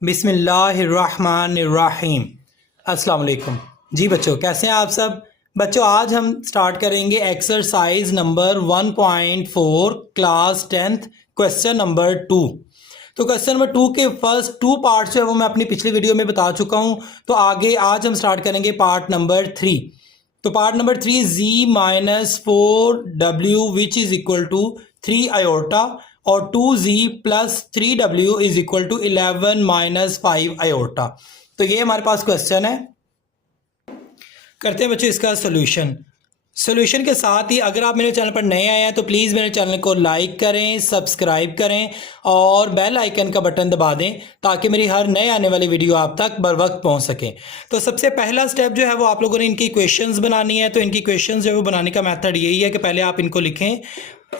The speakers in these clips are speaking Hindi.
बिस्मिल्लाहिर्रहमानिर्रहीम। अस्सलाम वालेकुम। जी बच्चों, कैसे हैं आप सब? बच्चों, आज हम स्टार्ट करेंगे exercise number 1.4 class 10th question number 2। तो क्वेश्चन नंबर 2 के फर्स्ट 2 पार्ट्स जो है वो मैं अपनी पिछली वीडियो में बता चुका हूँ। तो आगे आज हम स्टार्ट करेंगे पार्ट नंबर 3। तो part number 3, z-4w which is equal to 3 iota और 2z plus 3w is equal to 11 minus 5 iota. तो ये हमारे पास क्वेश्चन है। करते हैं बच्चों इसका सोल्यूशन। सोल्यूशन के साथ ही अगर आप मेरे चैनल पर नए आए हैं तो प्लीज़ मेरे चैनल को लाइक करें, सब्सक्राइब करें और बेल आइकन का बटन दबा दें ताकि मेरी हर नए आने वाली वीडियो आप तक बर वक्त पहुंच सके। तो सबसे पहला स्टेप जो है वो आप लोगों ने इनकी इक्वेशंस बनानी है। तो इनकी इक्वेशंस जो है वो बनाने का मेथड यही है कि पहले आप इनको लिखें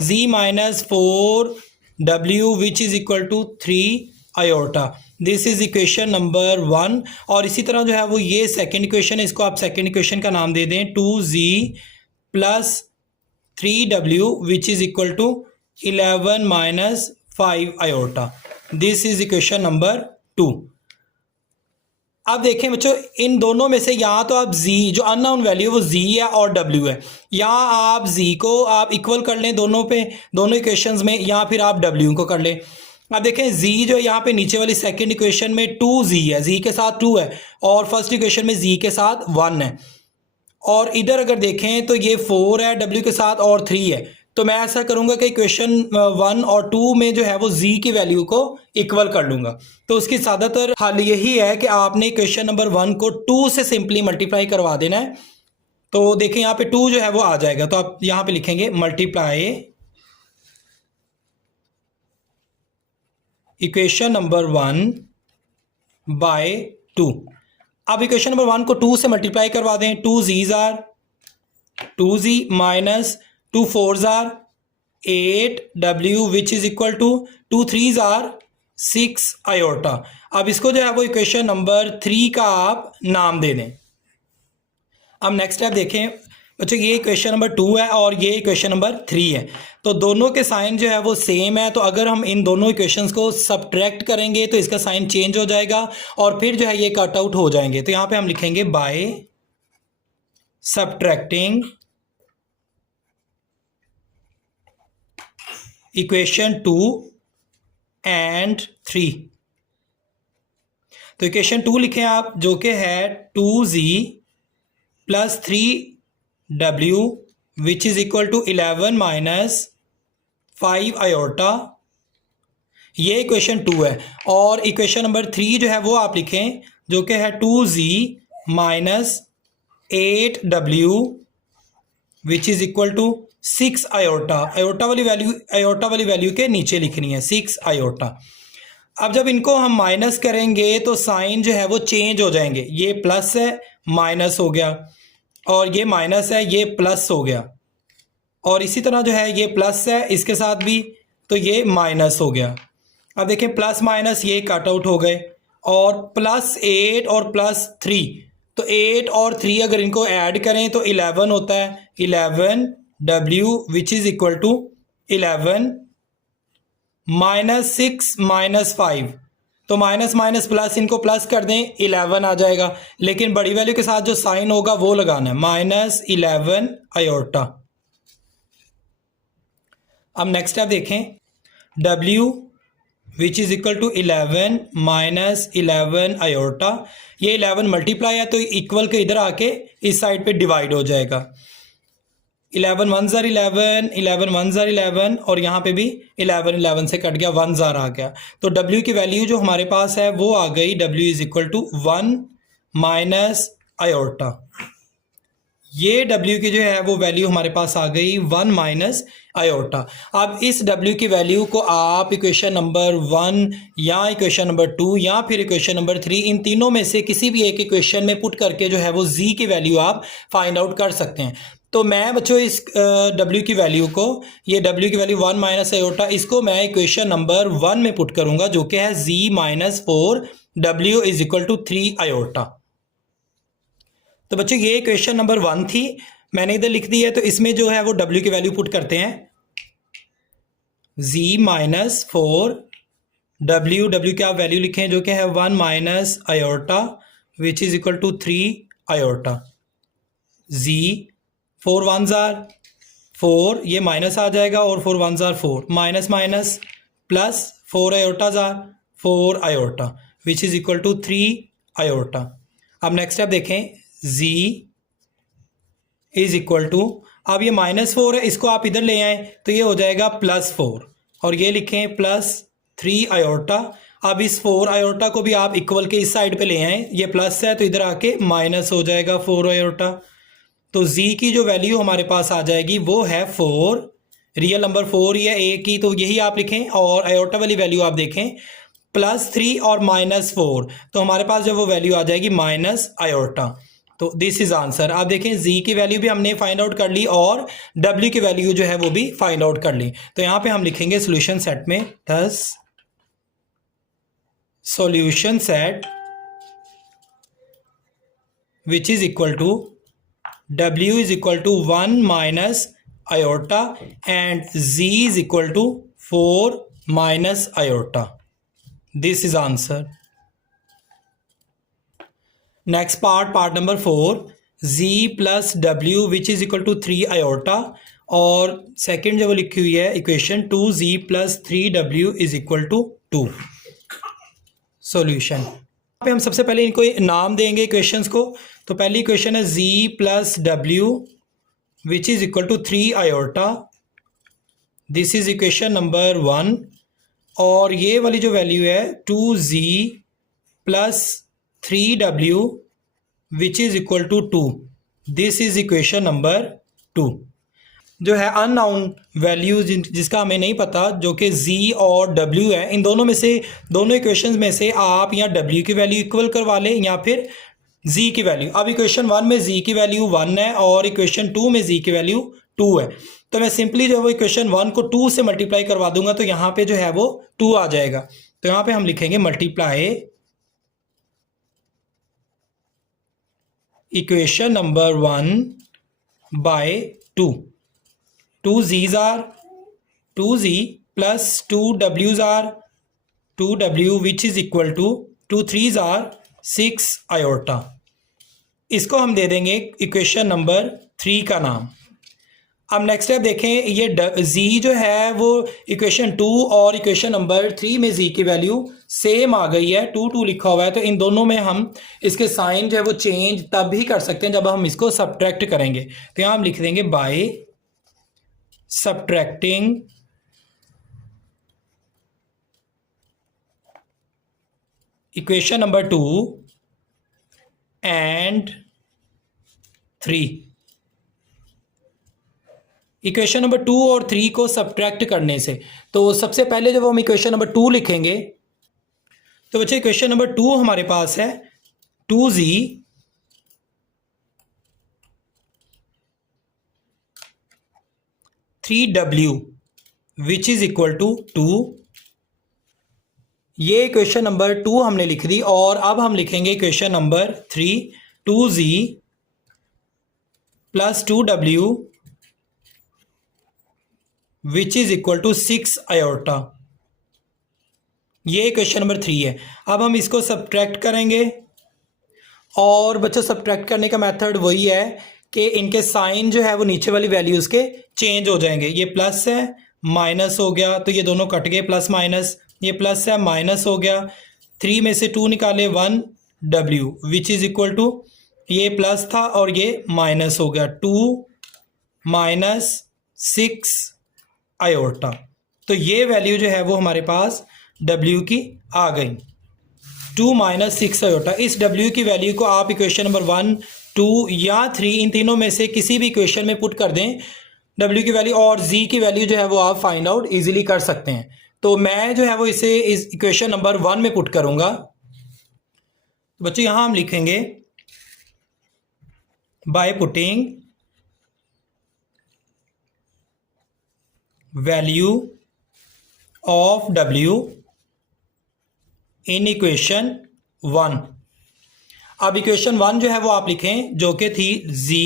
z-4w which is equal to 3 iota. This is equation number 1। और इसी तरह जो है वो ये सेकंड इक्वेशन है, इसको आप सेकंड इक्वेशन का नाम दे दें 2z plus 3w which is equal to 11 minus 5 iota. This is equation number 2। अब देखें बच्चों, इन दोनों में से या तो आप z जो अननोन वैल्यू है वो z है और w है, या आप z को आप इक्वल कर लें दोनों पे, दोनों इक्वेशंस में, या फिर आप w को कर लें। अब देखें z जो है यहाँ पे नीचे वाली सेकंड इक्वेशन में 2z है, z के साथ 2 है, और फर्स्ट इक्वेशन में z के साथ 1 है। और इधर अगर देखें तो ये 4 है w के साथ और 3 है। तो मैं ऐसा करूंगा कि इक्वेशन 1 और 2 में जो है वो z की वैल्यू को इक्वल कर लूंगा। तो उसकी ज़्यादातर हल यही है कि आपने इक्वेशन नंबर 1 को 2 से सिंपली मल्टीप्लाई करवा देना है। तो देखें यहाँ पे 2 जो है वो आ जाएगा, तो आप यहाँ पे लिखेंगे मल्टीप्लाई इक्वेशन नंबर 1 बाय 2। अब इक्वेशन नंबर 1 को 2 से मल्टीप्लाई करवा दें। 2z or 2z minus 2 4s or 8w which is equal to 2 3s or 6 iota. अब इसको जो है वो इक्वेशन नंबर 3 का आप नाम दे दें। अब नेक्स्ट स्टेप देखें बच्चों, ये इक्वेशन नंबर 2 है और ये इक्वेशन नंबर 3 है। तो दोनों के साइन जो है वो सेम है। तो अगर हम इन दोनों इक्वेशंस को सब्ट्रैक्ट करेंगे तो इसका साइन चेंज हो जाएगा और फिर जो है ये कट आउट हो जाएंगे। तो यहाँ पे हम लिखेंगे बाय सब्ट्रैक्टिंग इक्वेशन 2 एंड 3। तो इक्वेशन 2 लिखें आप, जो कि है 2z plus 3w which is equal to 11 minus 5 iota. ये इक्वेशन 2 है। और इक्वेशन नंबर 3 जो है वो आप लिखें, जो कि है 2z minus 8w which is equal to 6 iota. Iota वाली वैल्यू के नीचे लिखनी है 6 आयोटा। अब जब इनको हम माइनस करेंगे तो साइन जो है वो चेंज हो जाएंगे। ये प्लस है, माइनस हो गया, और ये माइनस है, ये प्लस हो गया, और इसी तरह जो है ये प्लस है इसके साथ भी, तो ये माइनस हो गया। अब देखें प्लस माइनस ये कट आउट हो गए, और प्लस 8 और प्लस 3, तो 8 और 3 अगर इनको ऐड करें तो 11 होता है। 11w which is equal to 11 minus 6 minus 5, तो माइनस माइनस प्लस, इनको प्लस कर दें 11 आ जाएगा, लेकिन बड़ी वैल्यू के साथ जो साइन होगा वो लगाना है, माइनस 11 आयोटा। अब नेक्स्ट स्टेप देखें, w which is equal to 11 minus 11 iota. ये 11 मल्टीप्लाई है तो इक्वल के इधर आके इस साइड पे डिवाइड हो जाएगा। 11 1s आर 11, 11 1s आर 11, और यहाँ पे भी 11 11 से कट गया, 1s आर आ गया। तो w की वैल्यू जो हमारे पास है वो आ गई, w is equal to 1 minus iota. ये w की जो है वो वैल्यू हमारे पास आ गई 1 माइनस आयोटा। अब इस w की वैल्यू को आप इक्वेशन नंबर 1 या इक्वेशन नंबर 2 या फिर इक्वेशन नंबर 3, इन तीनों में से किसी भी एक इक्वेशन में पुट करके जो है वो z की वैल्यू आप फाइंड आउट कर सकते हैं। तो मैं बच्चों इस w की वैल्यू को, ये w की वैल्यू 1 माइनस आयोटा, इसको मैं इक्वेशन नंबर 1 में पुट करूंगा, जो कि है z minus 4w is equal to 3 iota. तो बच्चों ये इक्वेशन नंबर 1 थी, मैंने इधर लिख दी है। तो इसमें जो है वो w की वैल्यू पुट करते हैं, z माइनस 4 डब्ल्यू की आप वैल्यू लिखें जो कि है 1 minus iota which is equal to 3 iota. Z 4 1s are 4, ये माइनस आ जाएगा और 4 1s are 4, minus minus plus 4 iotas are 4 iota which is equal to 3 iota. अब नेक्स्ट स्टेप देखें, जी इज इक्वल टू, अब ये -4 है, इसको आप इधर ले आएँ तो ये हो जाएगा +4 और ये लिखें +3 आयोटा। अब इस 4 आयोटा को भी आप इक्वल के इस साइड पे ले आएँ, ये प्लस है तो इधर आके माइनस हो जाएगा 4 आयोटा। तो z की जो वैल्यू हमारे पास आ जाएगी वो है 4, रियल नंबर 4 ही है a की, तो यही आप लिखें और आयोटा वाली वैल्यू आप देखें +3 और -4, तो हमारे पास जब वो वैल्यू आ जाएगी माइनस आयोटा। तो दिस इज आंसर। आप देखें z की वैल्यू भी हमने फाइंड आउट कर ली और w की वैल्यू जो है वो भी फाइंड आउट कर ली। तो यहाँ पे हम लिखेंगे सोल्यूशन सेट में, thus solution set which is equal to w is equal to 1 minus iota and z is equal to 4 minus iota. This is answer. Next part number 4, z plus w which is equal to 3 iota और सेकेंड जो वो लिखी हुई है equation 2z plus 3w is equal to 2. Solution पे हम सबसे पहले इनको नाम देंगे इक्वेशंस को। तो पहली इक्वेशन है z प्लस डब्ल्यू which is equal to 3 iota, this is equation number 1। और ये वाली जो वैल्यू है 2z plus 3w which is equal to 2, this is equation number 2। जो है अननाउन वैल्यू जिसका हमें नहीं पता, जो कि z और w है, इन दोनों में से, दोनों इक्वेशंस में से आप या w की वैल्यू इक्वल करवा लें या फिर z की वैल्यू। अब इक्वेशन 1 में z की वैल्यू 1 है और इक्वेशन 2 में z की वैल्यू 2 है, तो मैं सिंपली जो है वो इक्वेशन 1 को 2 से मल्टीप्लाई करवा दूंगा तो यहाँ पे जो है वो 2 आ जाएगा। तो यहाँ पे हम लिखेंगे multiply equation number 1 by 2। 2z's are 2z plus 2w's are 2w which is equal to 2 3's are 6 iota। इसको हम दे देंगे इक्वेशन नंबर 3 का नाम। अब नेक्स्ट स्टेप देखें, ये z जो है वो इक्वेशन 2 और इक्वेशन नंबर 3 में z की वैल्यू सेम आ गई है, 2 2 लिखा हुआ है, तो इन दोनों में हम इसके साइन जो है वो चेंज तब भी कर सकते हैं जब हम इसको सब्ट्रैक्ट करेंगे। तो यहाँ हम लिख देंगे by subtracting equation number 2 and 3। Equation number 2 और 3 को सब्ट्रैक्ट करने से, तो सबसे पहले जब हम इक्वेशन नंबर 2 लिखेंगे तो बच्चे इक्वेशन नंबर 2 हमारे पास है 2z 3w which is equal to 2। ये इक्वेशन नंबर 2 हमने लिख दी और अब हम लिखेंगे equation number 3, 2z plus 2w which is equal to 6 iota. ये इक्वेशन नंबर 3 है। अब हम इसको सब्ट्रैक्ट करेंगे और बच्चों सब्ट्रैक्ट करने का मेथड वही है कि इनके साइन जो है वो नीचे वाली वैल्यूज़ के चेंज हो जाएंगे। ये प्लस है माइनस हो गया तो ये दोनों कट गए, प्लस माइनस, ये प्लस है माइनस हो गया, 3 में से 2 निकाले 1 w which is equal to, ये प्लस था और ये माइनस हो गया 2 माइनस 6 आयोटा। तो ये वैल्यू जो है वो हमारे पास w की आ गई 2 माइनस 6 आयोटा। इस w की वैल्यू को आप इक्वेशन नंबर 1 2 या 3 इन तीनों में से किसी भी इक्वेशन में पुट कर दें w की वैल्यू, और z की वैल्यू जो है वो आप फाइंड आउट इजीली कर सकते हैं। तो मैं जो है वो इसे इस इक्वेशन नंबर 1 में पुट करूंगा। तो बच्चों यहाँ हम लिखेंगे by putting value of w in equation 1। अब इक्वेशन 1 जो है वो आप लिखें जो कि थी z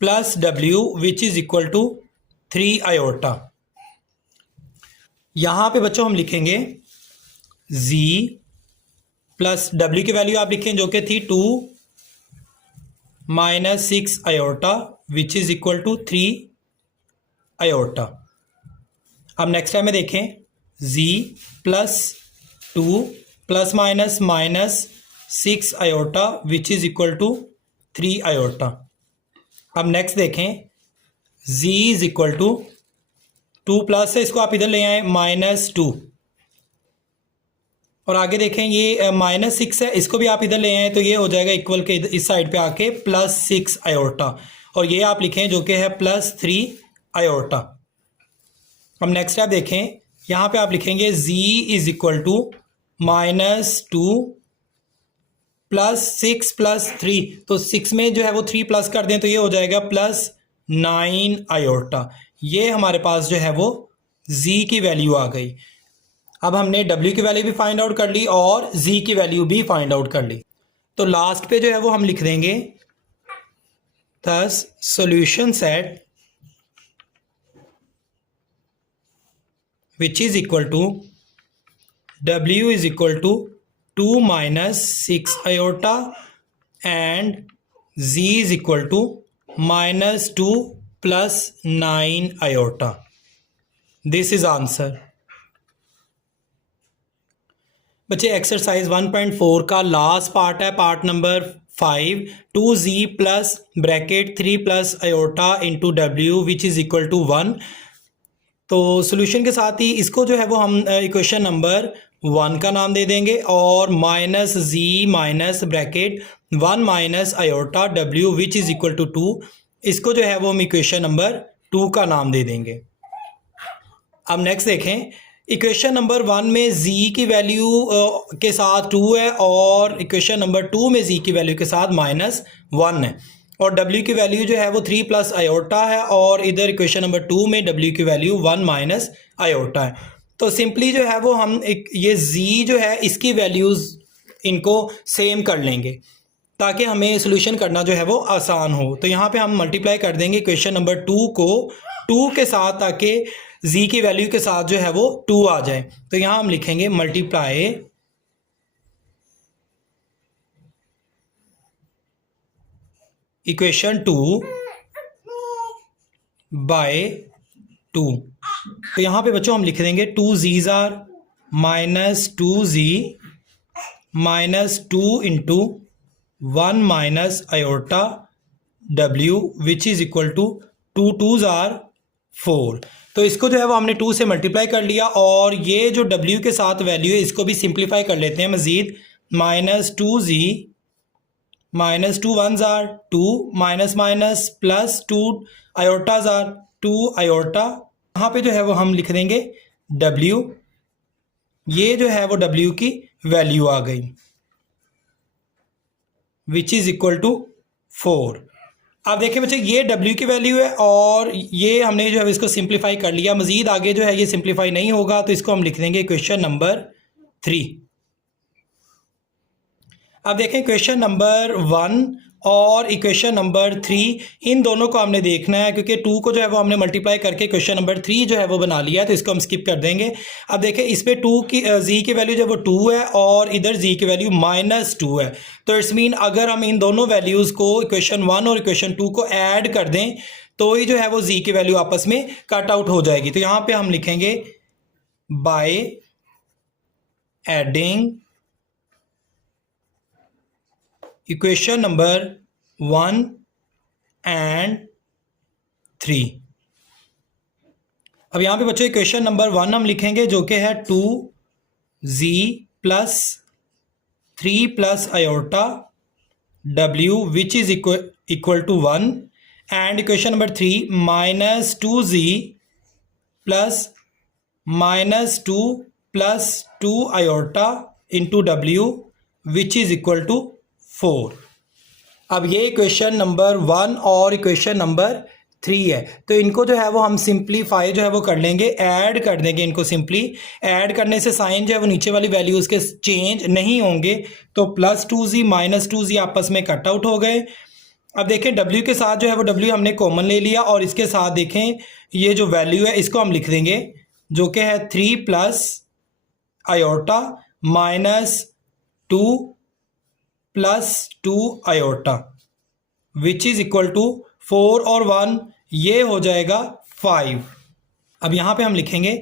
plus w which is equal to 3 iota. यहाँ पे बच्चों हम लिखेंगे जी प्लस डब्ल्यू की वैल्यू आप लिखें जो कि थी 2 minus 6 iota which is equal to 3 iota. अब नेक्स्ट टाइम में देखें z plus 2 plus minus minus 6 iota which is equal to 3 iota. अब नेक्स्ट देखें z is equal to 2 plus है, इसको आप इधर ले आए -2, और आगे देखें ये -6 है, इसको भी आप इधर ले आए तो ये हो जाएगा इक्वल के इस साइड पे आके +6 आयोटा, और ये आप लिखें जो कि है +3 आयोटा। अब नेक्स्ट स्टेप देखें, यहाँ पे आप लिखेंगे z इज इक्वल टू -2 +6 +3, तो 6 में जो है वो 3 प्लस कर दें तो ये हो जाएगा +9 आयोटा। ये हमारे पास जो है वो z की वैल्यू आ गई। अब हमने w की वैल्यू भी फाइंड आउट कर ली और z की वैल्यू भी फाइंड आउट कर ली। तो लास्ट पे जो है वो हम लिख देंगे thus solution set which is equal to w is equal to 2 minus 6 iota and z is equal to -2 plus 9 iota. This is answer. बच्चे एक्सरसाइज 1.4 का लास्ट पार्ट है, part number 5, 2z plus bracket 3 plus iota into डब्ल्यू विच इज़ इक्वल टू 1। तो सोल्यूशन के साथ ही इसको जो है वो हम इक्वेशन नंबर 1 का नाम दे देंगे और -z minus bracket 1 minus iota डब्ल्यू विच इज़ इक्वल टू 2, इसको जो है वो हम इक्वेशन नंबर 2 का नाम दे देंगे। अब नेक्स्ट देखें, इक्वेशन नंबर 1 में z की वैल्यू के साथ 2 है और इक्वेशन नंबर 2 में z की वैल्यू के साथ -1 है, और w की वैल्यू जो है वो 3 प्लस आयोटा है, और इधर इक्वेशन नंबर 2 में w की वैल्यू 1 माइनस आयोटा है। तो सिंपली जो है वो हम ये z जो है इसकी वैल्यूज़ इनको सेम कर लेंगे ताकि हमें सोल्यूशन करना जो है वो आसान हो। तो यहाँ पे हम मल्टीप्लाई कर देंगे इक्वेशन नंबर 2 को 2 के साथ ताकि z की वैल्यू के साथ जो है वो 2 आ जाए। तो यहाँ हम लिखेंगे मल्टीप्लाई इक्वेशन 2 बाय 2। तो यहाँ पे बच्चों हम लिख देंगे 2z's are -2z -2 into 1 minus iota w which is equal to 2 2's are 4। तो इसको जो है वो हमने 2 से मल्टीप्लाई कर लिया, और ये जो w के साथ वैल्यू है इसको भी सिंप्लीफाई कर लेते हैं मज़ीद। -2z -2 1's are 2 minus minus plus 2 iotas are 2 iota. यहाँ पे जो है वो हम लिख देंगे w, ये जो है वो w की वैल्यू आ गई विच इज़ इक्वल टू 4। अब देखिए बच्चे ये w की वैल्यू है और ये हमने जो है इसको सिंप्लीफाई कर लिया। मज़ीद आगे जो है ये सिंप्लीफाई नहीं होगा तो इसको हम लिख देंगे क्वेश्चन नंबर 3। अब देखें क्वेश्चन नंबर 1 और इक्वेशन नंबर 3 इन दोनों को हमने देखना है, क्योंकि 2 को जो है वो हमने मल्टीप्लाई करके क्वेश्चन नंबर 3 जो है वो बना लिया है, तो इसको हम स्किप कर देंगे। अब देखें इस पे 2 की z की वैल्यू जो है वो 2 है और इधर z की वैल्यू -2 है। तो इट्स मीन अगर हम इन दोनों वैल्यूज़ को इक्वेशन 1 और इक्वेशन 2 को ऐड कर दें तो ही जो है वो z की वैल्यू आपस में कट आउट हो जाएगी। तो यहाँ पर हम लिखेंगे by adding equation number 1 and 3। अब यहाँ पे बच्चों इक्वेशन नंबर 1 हम लिखेंगे जो कि है 2z plus 3 plus iota w which is equal to 1, and equation number 3 -2z plus -2 plus 2 iota into w which is equal to 4। अब ये इक्वेशन नंबर 1 और इक्वेशन नंबर 3 है, तो इनको जो है वो हम सिंप्लीफाई जो है वो कर लेंगे, ऐड कर देंगे इनको। सिंपली ऐड करने से साइन जो है वो नीचे वाली वैल्यूज़ के चेंज नहीं होंगे, तो +2z -2z आपस में कट आउट हो गए। अब देखें w के साथ जो है वो w हमने कॉमन ले लिया और इसके साथ देखें ये जो वैल्यू है इसको हम लिख देंगे जो कि है 3 plus iota minus 2 plus 2 iota which is equal to 4 और 1 ये हो जाएगा 5। अब यहाँ पे हम लिखेंगे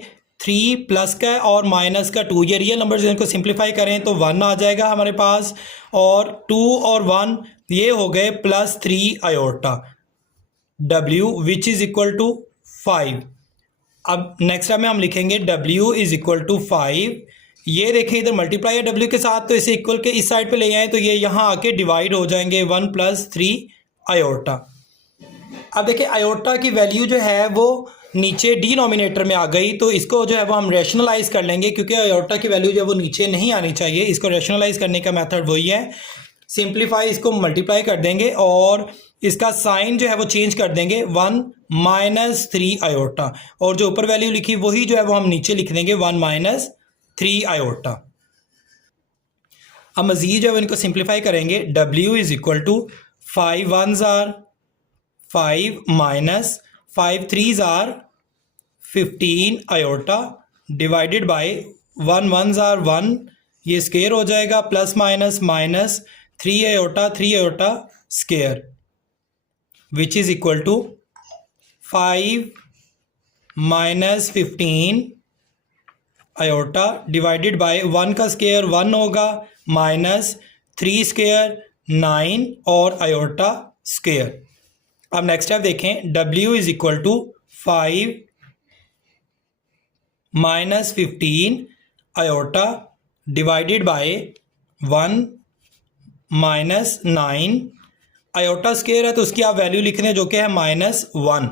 3 प्लस का और माइनस का 2, ये रियल नंबर इनको सिंप्लीफाई करें तो 1 आ जाएगा हमारे पास, और 2 और 1 ये हो गए plus 3 iota w which is equal to 5। अब नेक्स्ट में हम लिखेंगे w इज इक्वल टू 5। ये देखें इधर मल्टीप्लाई है w के साथ, तो इसे इक्वल के इस साइड पे ले आए तो ये यहाँ आके डिवाइड हो जाएंगे 1 प्लस 3 आयोटा। अब देखिए आयोटा की वैल्यू जो है वो नीचे डिनोमिनेटर में आ गई, तो इसको जो है वो हम रैशनलाइज कर लेंगे, क्योंकि आयोटा की वैल्यू जो है वो नीचे नहीं आनी चाहिए। इसको रैशनलाइज करने का मेथड वही है, सिंप्लीफाई, इसको मल्टीप्लाई कर देंगे और इसका साइन जो है वो चेंज कर देंगे 1 माइनस 3 आयोटा, और जो ऊपर वैल्यू लिखी वही जो है वो हम नीचे लिख देंगे 1 माइनस 3 आयोटा। अब मज़ीद जो है इनको सिंप्लीफाई करेंगे, w is equal to 5 1s are 5 minus 5 3s are 15 iota divided by 1 1s are 1, ये स्केयर हो जाएगा, plus minus minus 3 iota square which is equal to 5 minus 15 iota divided by 1 का स्केयर 1 होगा, माइनस 3 स्केयर 9 और आयोटा स्केयर। अब नेक्स्ट स्टेप देखें, w is equal to 5 minus 15 iota divided by 1 minus 9, iota square है तो उसकी आप वैल्यू लिख दें जो कि है -1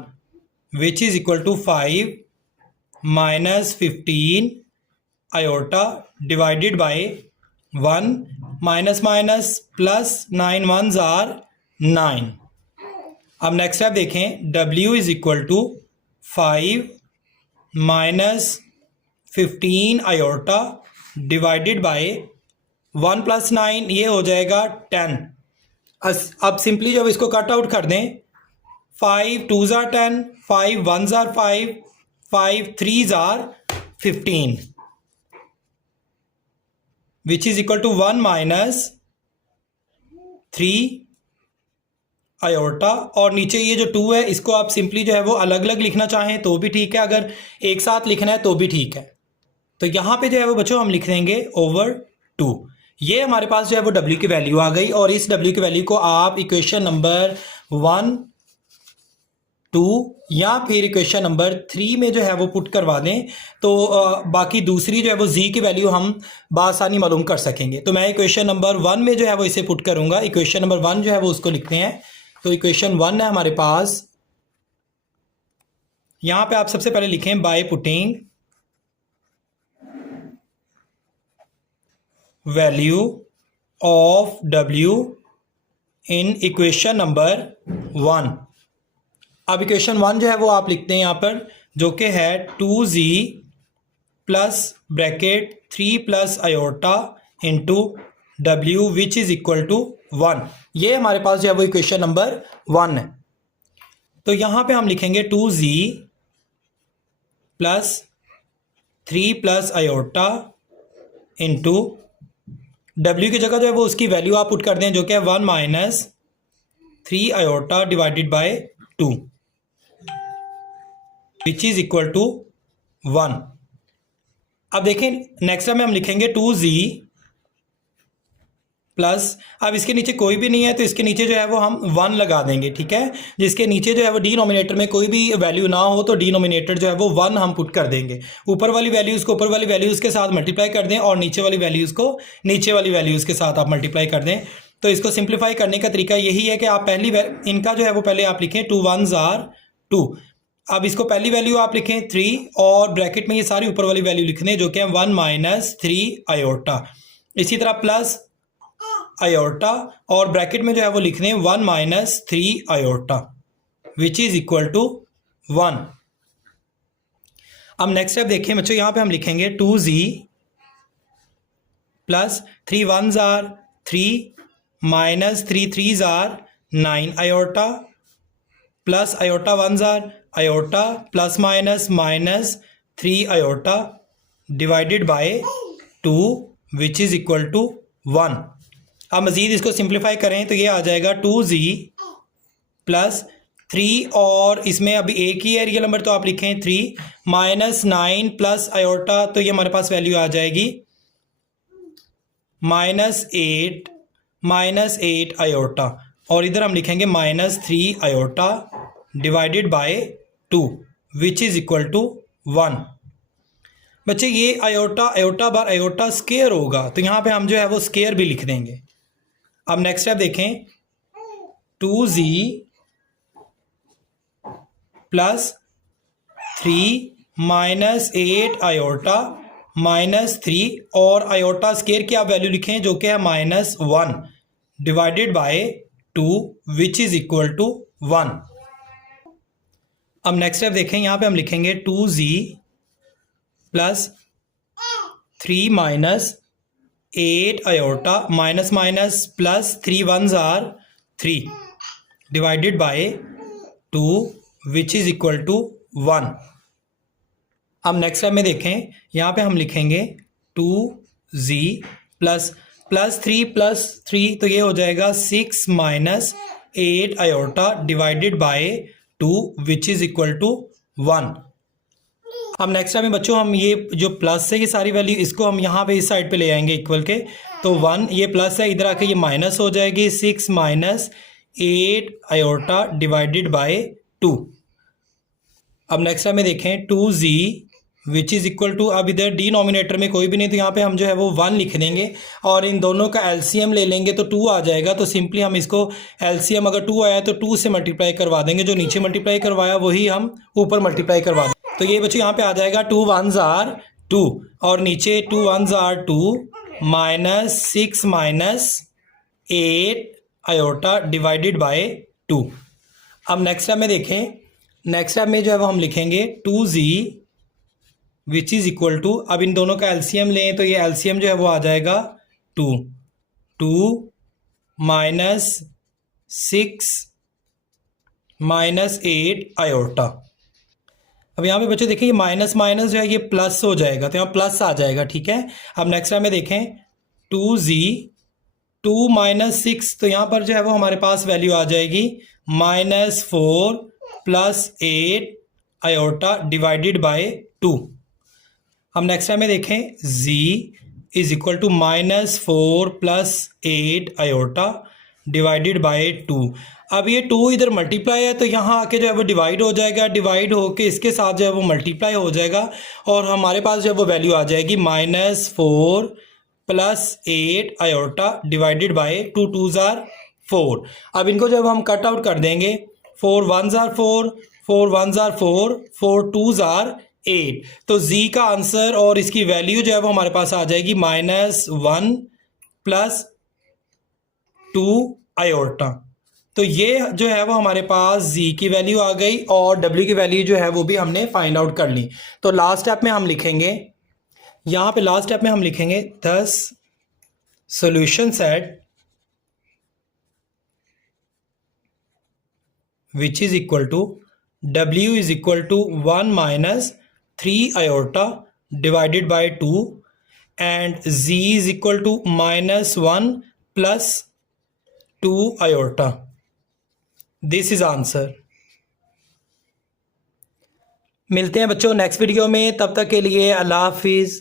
which is equal to 5 minus 15 iota divided by 1 minus minus plus 9 1s are 9। अब नेक्स्ट स्टेप देखें, w is equal to 5 minus 15 iota divided by 1 plus 9 ये हो जाएगा 10। अब सिंपली जब इसको कट आउट कर दें, 5 2s are 10, 5 1s are 5, 5 3s are 15 which is equal to 1 minus 3 iota, और नीचे ये जो 2 है इसको आप सिंपली जो है वो अलग अलग लिखना चाहें तो भी ठीक है, अगर एक साथ लिखना है तो भी ठीक है। तो यहाँ पे जो है वो बच्चों हम लिख देंगे ओवर 2। ये हमारे पास जो है वो w की वैल्यू आ गई, और इस w की वैल्यू को आप इक्वेशन नंबर 1 2 या फिर इक्वेशन नंबर 3 में जो है वो पुट करवा दें, तो बाकी दूसरी जो है वो z की वैल्यू हम बासानी मालूम कर सकेंगे। तो मैं इक्वेशन नंबर 1 में जो है वो इसे पुट करूंगा। इक्वेशन नंबर 1 जो है वो उसको लिखते हैं, तो इक्वेशन 1 है हमारे पास, यहाँ पे आप सबसे पहले लिखें by putting value of w in equation number 1। अब इक्वेशन 1 जो है वो आप लिखते हैं यहाँ पर, जो कि है 2z plus bracket 3 plus iota into w which is equal to 1। ये हमारे पास जो है वो इक्वेशन नंबर 1 है। तो यहाँ पे हम लिखेंगे 2z plus 3 plus iota into w की जगह जो है वो उसकी वैल्यू आप पुट कर दें, जो कि है 1 minus 3 iota divided by 2 which is equal to 1। अब देखें नेक्स्ट में हम लिखेंगे 2z प्लस, अब इसके नीचे कोई भी नहीं है तो इसके नीचे जो है वो हम 1 लगा देंगे, ठीक है। जिसके नीचे जो है वो डिनोमिनेटर में कोई भी वैल्यू ना हो तो डिनोमिनेटर जो है वो 1 हम पुट कर देंगे। ऊपर वाली वैल्यूज़ को ऊपर वाली वैल्यूज़ के साथ मल्टीप्लाई कर दें और नीचे वाली वैल्यूज़ को नीचे वाली वैल्यूज़ के साथ आप मल्टीप्लाई कर दें। तो इसको सिंप्लीफाई करने का तरीका यही है कि आप पहली इनका जो है वो पहले आप लिखें 2 1s आर 2। अब इसको पहली वैल्यू आप लिखें 3 और ब्रैकेट में ये सारी ऊपर वाली वैल्यू लिख दें, जो कि 1 माइनस 3 आयोटा। इसी तरह प्लस आयोटा और ब्रैकेट में जो है वो लिख दें 1 minus 3 iota which is equal to 1। अब नेक्स्ट स्टेप देखें बच्चों, यहाँ पे हम लिखेंगे 2z plus 3 1s are 3 minus 3 3s are 9 iota plus iota 1s are iota plus minus minus 3 iota divided by 2 which is equal to 1। अब मज़ीद इसको सिंप्लीफाई करें तो ये आ जाएगा 2z प्लस 3 और इसमें अभी एक ही है रियल नंबर तो आप लिखें 3 माइनस 9 प्लस आयोटा तो ये हमारे पास वैल्यू आ जाएगी -8 आयोटा और इधर हम लिखेंगे -3 iota divided by 2 which is equal to 1। बच्चे ये आयोटा आयोटा बार आयोटा स्केयर होगा तो यहाँ पे हम जो है वो स्केयर भी लिख देंगे। अब नेक्स्ट स्टेप देखें 2z प्लस 3 माइनस 8 आयोटा -3 और आयोटा स्केयर की आप वैल्यू लिखें जो कि है -1 divided by 2 which is equal to 1। अब नेक्स्ट स्टेप देखें यहाँ पे हम लिखेंगे 2z plus 3 minus 8 iota minus minus plus 3 1s are 3 divided by 2 which is equal to 1। अब नेक्स्ट स्टेप में देखें यहाँ पे हम लिखेंगे 2z प्लस 3 तो ये हो जाएगा 6 minus 8 iota divided by 2 which is equal to 1। अब नेक्स्ट टाइम में बच्चों हम ये जो प्लस है ये सारी वैल्यू इसको हम यहाँ पे इस साइड पे ले आएंगे इक्वल के तो 1 ये प्लस है इधर आके ये माइनस हो जाएगी 6 माइनस 8 आयोटा डिवाइडेड बाय 2। अब नेक्स्ट टाइम में देखें 2z which is equal to अब इधर डिनोमिनेटर में कोई भी नहीं तो यहाँ पे हम जो है वो 1 लिख देंगे और इन दोनों का एलसीएम ले लेंगे तो 2 आ जाएगा तो सिंपली हम इसको एलसीएम अगर 2 आया तो 2 से मल्टीप्लाई करवा देंगे जो नीचे मल्टीप्लाई करवाया वही हम ऊपर मल्टीप्लाई करवा देंगे। तो ये बच्चों यहाँ पे आ जाएगा 2 1s आर 2 और नीचे 2 1s are 2 minus 6 minus 8 iota divided by 2। अब नेक्स्ट टाइम में देखें नेक्स्ट टाइम में जो है वो हम लिखेंगे 2z which is equal to अब इन दोनों का एलसीएम लें तो ये एलसीएम जो है वो आ जाएगा 2 माइनस 6 माइनस 8 आयोटा। अब यहाँ पे बच्चों देखिए ये माइनस माइनस जो है ये प्लस हो जाएगा तो यहाँ प्लस आ जाएगा ठीक है। अब नेक्स्ट टाइम में देखें 2z 2 माइनस 6 तो यहाँ पर जो है वो हमारे पास वैल्यू आ जाएगी -4 प्लस 8 आयोटा डिवाइडेड बाय 2। अब नेक्स्ट टाइम में देखें z is equal to -4 plus 8 iota divided by 2। अब ये 2 इधर मल्टीप्लाई है तो यहाँ आके जो है वो डिवाइड हो जाएगा डिवाइड होके इसके साथ जो है वो मल्टीप्लाई हो जाएगा और हमारे पास जो है वो वैल्यू आ जाएगी -4 plus 8 iota divided by 2 2s are 4। अब इनको जब हम कट आउट कर देंगे 4 1s are 4 4 1s are 4 4 2s are 8 तो z का आंसर और इसकी वैल्यू जो है वो हमारे पास आ जाएगी -1 प्लस 2 आयोटा। तो ये जो है वो हमारे पास z की वैल्यू आ गई और w की वैल्यू जो है वो भी हमने फाइंड आउट कर ली। तो लास्ट स्टेप में हम लिखेंगे यहाँ पे लास्ट स्टेप में हम लिखेंगे 10 solution set which is equal to w is equal to 1 minus 3 iota divided by 2 and z is equal to -1 plus 2 iota. This is answer. मिलते हैं बच्चों नेक्स्ट वीडियो में, तब तक के लिए अल्लाह हाफिज़।